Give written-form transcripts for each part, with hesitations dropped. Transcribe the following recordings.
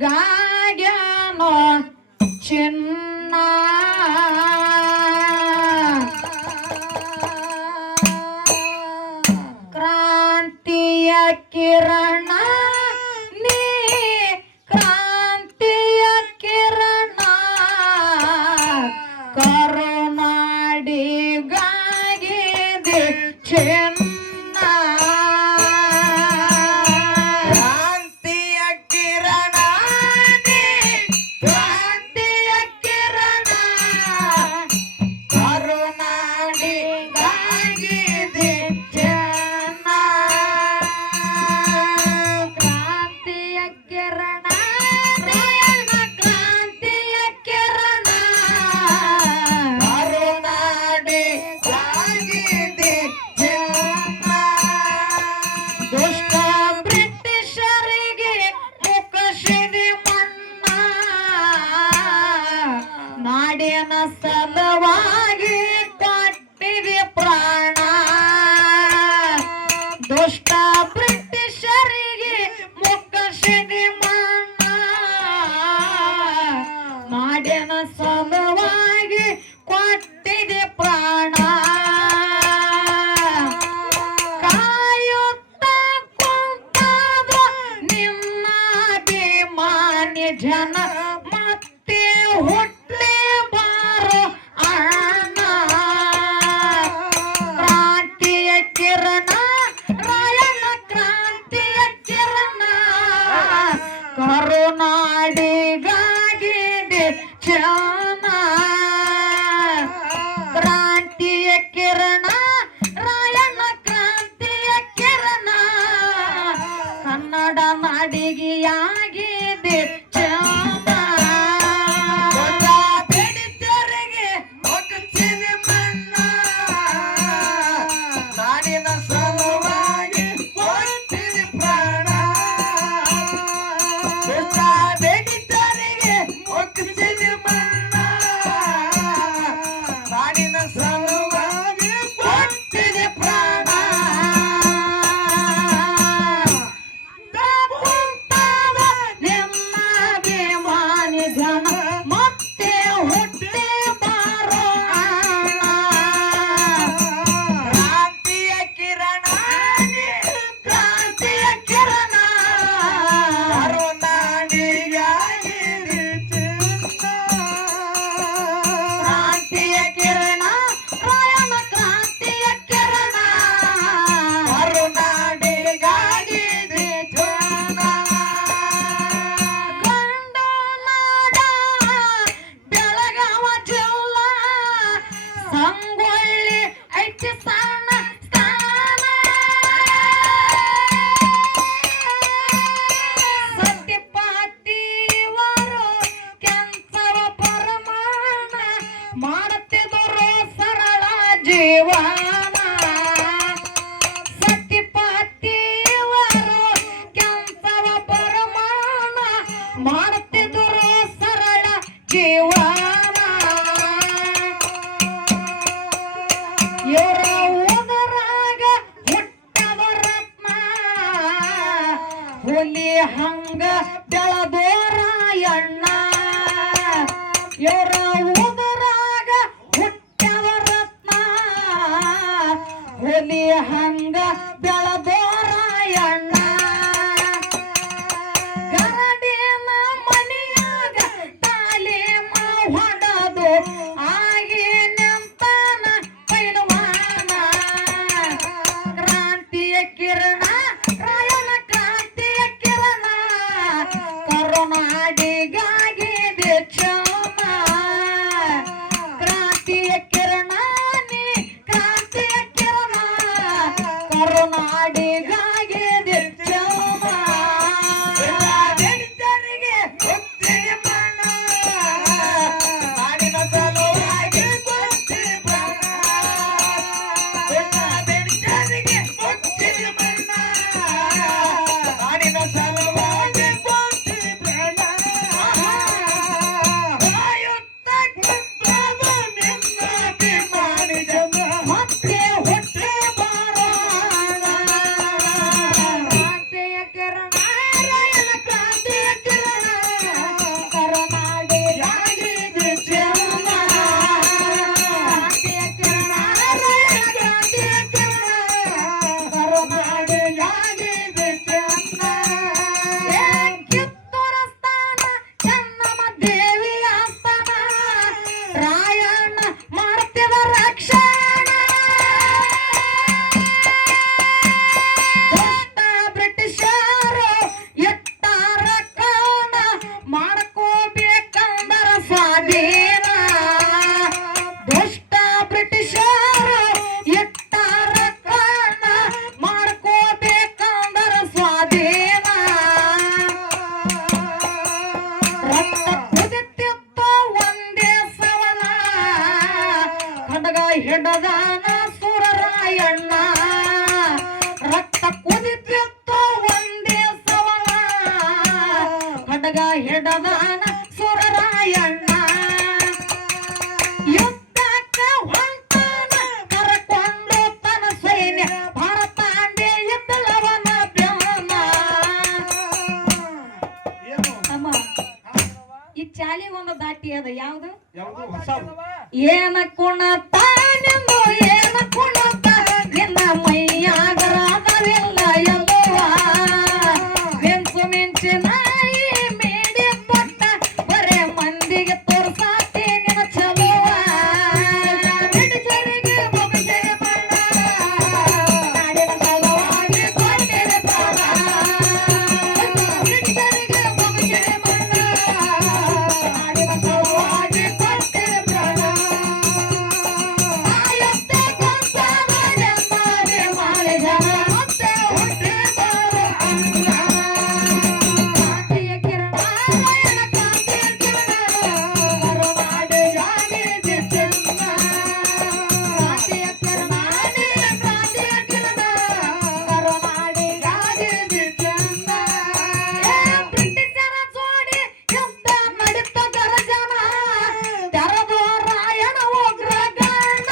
ನಾಡಿಗಾಗ್ಯಾನೋ ಚಿನ್ನ ಕ್ರಾಂತಿಯ ಕಿರಣ ನೀ ಕ್ರಾಂತಿಯ ಕಿರಣ ಕರುನಾಡಿಗಾಗಿದೆ ಚಿನ್ನ ನಾಡಿನ ಸಲವಾಗಿ ಕೊಟ್ಟಿದೆ ಪ್ರಾಣ ದುಷ್ಟ ಬ್ರಿಟಿಷರಿಗೆ ಮುಖಸಿದೆ ಮಣ್ಣ ನಾಡಿನ ಸಲವಾಗಿ ಕೊಟ್ಟಿದೆ ಪ್ರಾಣ ಕಾಯುತ್ತ ಕುಂತಾದ ನಿನ್ನ ಅಭಿಮಾನಿ ಜನ ಮತ್ತೆ ಹುಟ್ಟ ಕರುನಾಡಿಗಾಗಿದೆ ಚನ ಕ್ರಾಂತಿಯ ಕಿರಣ ರಾಯಣ್ಣ ಕ್ರಾಂತಿಯ ಕಿರಣ ಕನ್ನಡ ನಾಡಿಗೆಯಾಗಿದೆ ಚನ ಬೆಡಿತರಿಗೆ ಮುಗಿಸಿದೆ ಮಣ್ಣ ನಾಡಿನ ಸಲುವಾಗಿ ಕೊಟ್ಟಿದೆ ಪ್ರಾಣ ಮಾಡುತ್ತಿದ್ದರು ಸರಳ ಜೀವನ ಸತಿಪತಿಯವರು ಕೆಂಪವ ಪರಮಾನ ಮಾಡುತ್ತಿದ್ದರು ಸರಳ ಜೀವನ ಇವರ ಉದರಾಗ ಹುಟ್ಟದ ರತ್ನ ಹುಲಿ ಹಂಗ ಬೆಳದೋರ ಎಣ್ಣ ಇವರ ಹುಲಿ ಹಂಗ ಬೆಳದೋರ ಎಣ್ಣ ಗರಡಿನ ಮನೆಯಾಗ ತಾಲೀಮ ಹೊಡದು ಆಗಿ ನಿಂತಾನ ಪೈಲವಾನ ಕ್ರಾಂತಿಯ ಕಿರಣ ರಾಯನ ಕ್ರಾಂತಿಯ ಕಿರಣ ಕರುನಾಡಿಗಾಗಿದೆ ಚಮ ಕ್ರಾಂತಿಯ ಕಿರಣ ನೀ ಕ್ರಾಂತಿಯ ಕರುನಾಡಿಗಾಗಿದೆ ಚಮ ಬೆಡಿತರಿಗೆ ಮುಗಿಸಿದೆ ಮಣ್ಣ ನಾಡಿನ ಸಲುವಾಗಿ ಕೊಟ್ಟಿದೆ ಪ್ರಾಣ ಬೆಡಿತರಿಗೆ ಮುಗಿಸಿದೆ ಮಣ್ಣ ನಾಡಿನ ಸಲುವಾಗಿ ಕೊಟ್ಟಿದೆ ಪ್ರಾಣ ಹಿಡದಾನ ಸುರರಾಯಣ್ಣ ರಕ್ತ ಕುದಿತಿತ್ತು ಒಂದೇ ಸವಲ ಖಡ್ಗ ಹಿಡದಾನ ಸುರರಾಯಣ್ಣ ಯುದ್ಧಕ್ಕ ಹೊಂಟಾನ ಕರಕೊಂಡು ತನ್ನ ಸೈನ್ಯ ಭಾರತಾಂಬೆ ಇದ್ದಲವನ ಬ್ರಹ್ಮ ಅಮ್ಮ ಈ ಚಾಲಿ ಒಂದು ದಾಟಿ ಅದ ಯಾವ್ದು ಏನ ಕುಣತಾನೆಂದು ಏನ ಕುಣತ ನಿನ್ನ ಮೈಯಾಗರಾದವಿಲ್ಲ ಎಲ್ಲವ ಮಿಂಚು ಮಿಂಚಿನಾಯಿ ಮೇಡಿ ಪಟ್ಟ ಬರೇ ಮಂದಿಗೆ ತೋರ್ಸಾತಿ ನಿನ್ನ ಚಲುವ ಹಿಡಿಚರಿಗೆ ಬೊಗಸೆಗೆ ಬಣ್ಣ ನಾಡಿನ ಸಲುವಾಗಿ ಕೊಟ್ಟಿದೆ ಪ್ರಾಣ ಹಿಡಿಚರಿಗೆ ಬೊಗಸೆಗೆ ಬಣ್ಣ ನಾಡಿನ ಸಲುವಾಗಿ ಕೊಟ್ಟಿದೆ ಪ್ರಾಣ ಆಯತ್ತೆ ಕೊಂತಾನೆ ಮಾರೆ ಮಾರೆ ಜನ ಮತ್ತೆ ಹುಟ್ಟಿ ಬರೋ ಅನ್ನ ಕಾಂತಿಯ ಕಿರಣ ರಾಯಣ ಕಾಂತಿಯ ಕಿರಣ ಕರುನಾಡು ಜಾಗಿದೆ ಚೆನ್ನ ಕಾಂತಿಯ ಕಿರಣ ನೀಲ ಕಾಂತಿಯ ಕಿರಣ ಕರುನಾಡು ಜಾಗಿದೆ ಚೆನ್ನ ಬ್ರಿಟಿಷರ ಜೋಡಿ ಯುದ್ಧ ನಡಿತ ಗರಜನ ತೆರೆದು ರಾಯಣ ಉಗ್ರ ಗಣ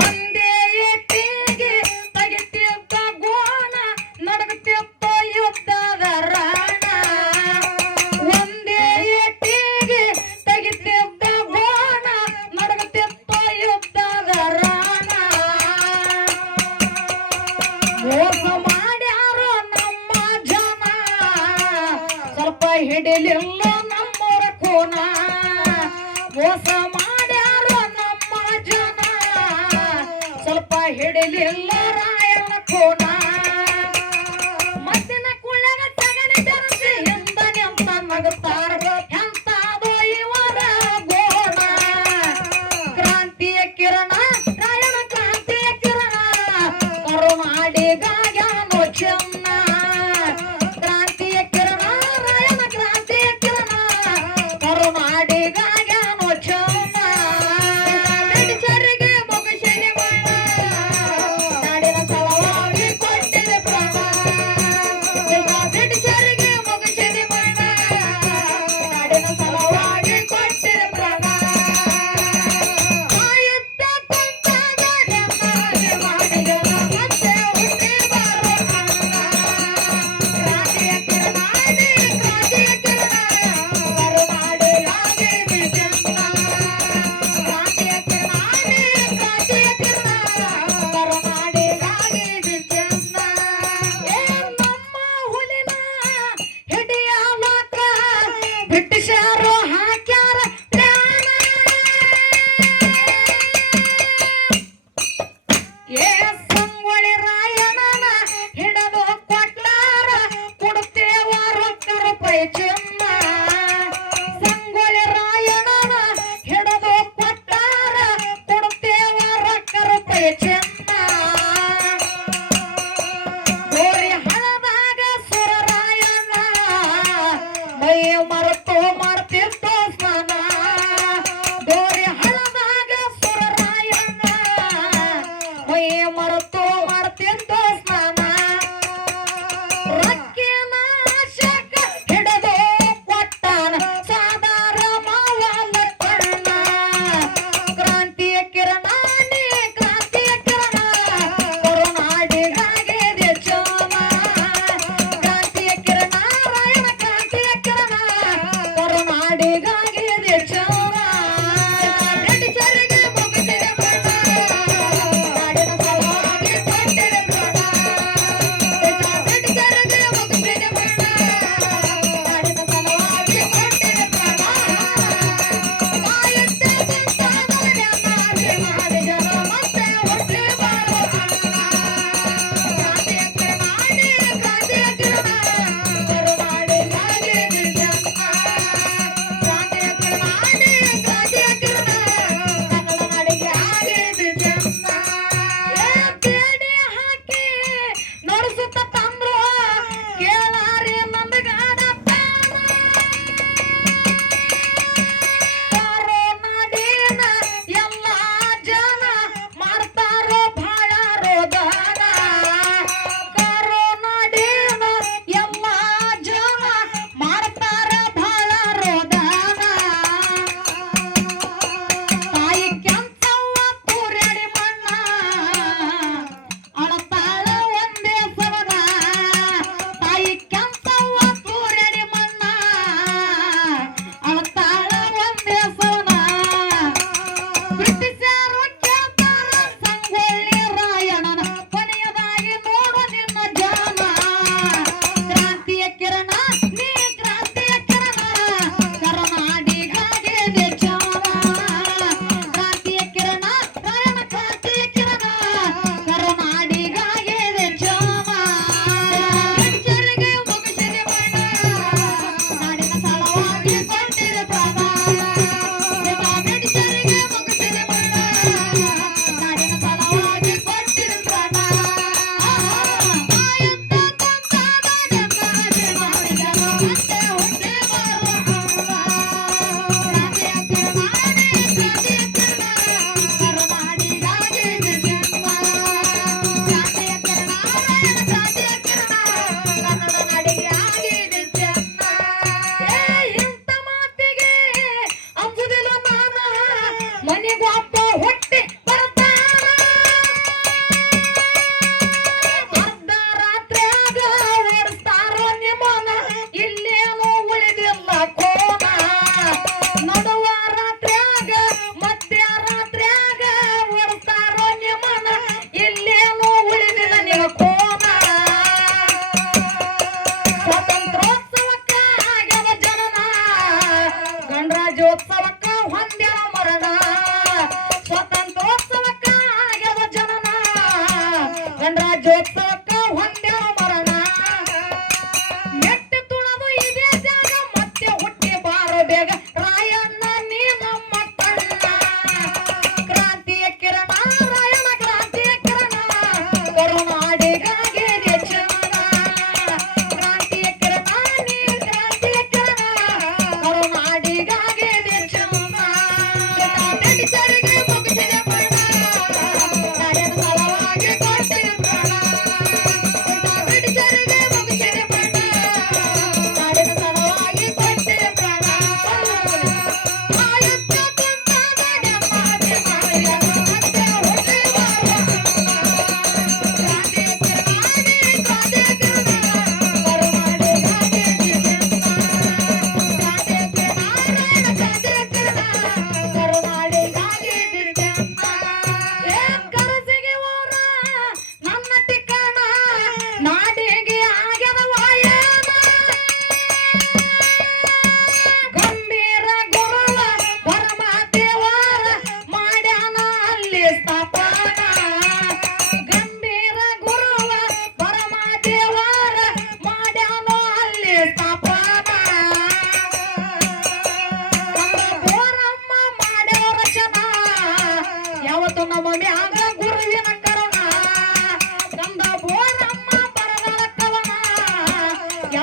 ಒಂದೇ ಏಟಿಗೆ ತೆಗಿತಿದ್ದ ಗೋಣ ನಡಗತಿದ್ದ ಯುದ್ಧದ ರಾಣ ಒಂದೇ ಏಟಿಗೆ ತೆಗಿತಿದ್ದ ಗೋಣ ನಡಗತಿದ್ದ ಯುದ್ಧದ ರಾಣ ಮೋಸ ಮಾಡ್ಯಾರೋ ನಮ್ಮ ಜನ ಸ್ವಲ್ಪ ಹಿಡಿಲಿಲ್ಲ ನಮ್ಮೂರ ಕೋನ ಮೋಸ ಮಾಡ್ಯಾರೋ ನಮ್ಮ ಜನ ಸ್ವಲ್ಪ ಹಿಡಿಲಿಲ್ಲ ರಾಯಣ ಕೋನ ಮದ್ದಿನ ಕುಳ್ಯಾಗ ತಗಣಿ ಬೆರೆಸಿ ಹಿಂದನೆ ಅಂತ ನಗುತ್ತಾರ ಎಂತಾದೋ ಇವರ ಗೋಣ ಕ್ರಾಂತಿಯ ಕಿರಣ ರಾಯಣ ಕ್ರಾಂತಿಯ ಕಿರಣ ಕರುನಾಡಿಗಾಗ್ಯಾನೋ ಚೆನ್ನ ಕ್ರಾಂತಿಯ ಕಿರಣ ರಾಯಣ ಕ್ರಾಂತಿಯ ಕಿರಣ ಕರುನಾಡಿಗಾಗ್ಯಾನೋ ಚೆನ್ನ ಬ್ರಿಟಿಷರಿಗೆ ಬೊಗಸೆಗೆ ಬಣ್ಣ ನಾಡಿನ ಸಲುವಾಗಿ ಕೊಟ್ಟಿದೆ ಪ್ರಾಣ ಬ್ರಿಟಿಷರಿಗೆ ಬೊಗಸೆಗೆ ಬಣ್ಣ ನಾಡಿನ ಸಲುವಾಗಿ ಕೊಟ್ಟಿದೆ ಪ್ರಾಣ ಆಯುತ್ತ ಕುಂತಾಗ ನೆಮ್ಮದಿ ಮಾಡಿದನ ಮತ್ತೆ ಹುಟ್ಟಿ ಬರೋ ಅನ್ನ ಕ್ರಾಂತಿಯ ಕಿರಣ ಕ್ರಾಂತಿಯ ಕಿರಣ ಕರುನಾಡಿಗಾಗಿದೆ ಚೆನ್ನ ಕ್ರಾಂತಿಯ ಕಿರಣ ಕ್ರಾಂತಿಯ ಕಿರಣ ಕರುನಾಡಿಗಾಗಿದೆ ಚೆನ್ನ ನಮ್ಮ ಹುಲಿನ ಹಿಡಿಯಲಾಕ ಬ್ರಿಟಿಷರು ಹಾಕ್ಯಾರ ಪ್ರಾಣ ಸಂಗೊಳ್ಳಿ ರಾಯಣ್ಣನ ಹಿಡಿದು ಕೊಟ್ಟಾರ ಕೊಡ್ತೇವ ರೊಕ್ಕ ರೂಪಾಯಿ ಚಿನ್ನ ಸಂಗೊಳ್ಳಿ ರಾಯಣ್ಣನ ಹಿಡಿದು ಕೊಟ್ಟಾರ ಕೊಡ್ತೇವ ರೊಕ್ಕ ರೂಪಾಯಿ ಚಿನ್ನ ಗೋರಿ ಹಳದಾಗ ಸುರರಾಯಣ್ಣ ಮೈ ಮರೆತು ಮಾಡ್ತಿತ್ತು ಸ್ನಾನ ಗೋರಿ ಹಳದಾಗ ಸುರರಾಯಣ್ಣ ಮೈ ಮರೆತು ಮಾಡ್ತಿತ್ತು ಸ್ನಾನ ರಕ್ಕಿನ ಆಶಕ ಹಿಡಿದು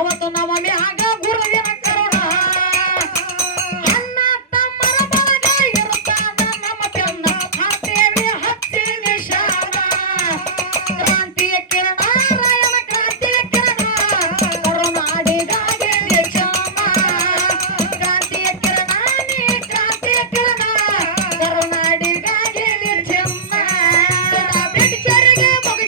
ಅವತ್ತು ನವಮಿ ಆಗ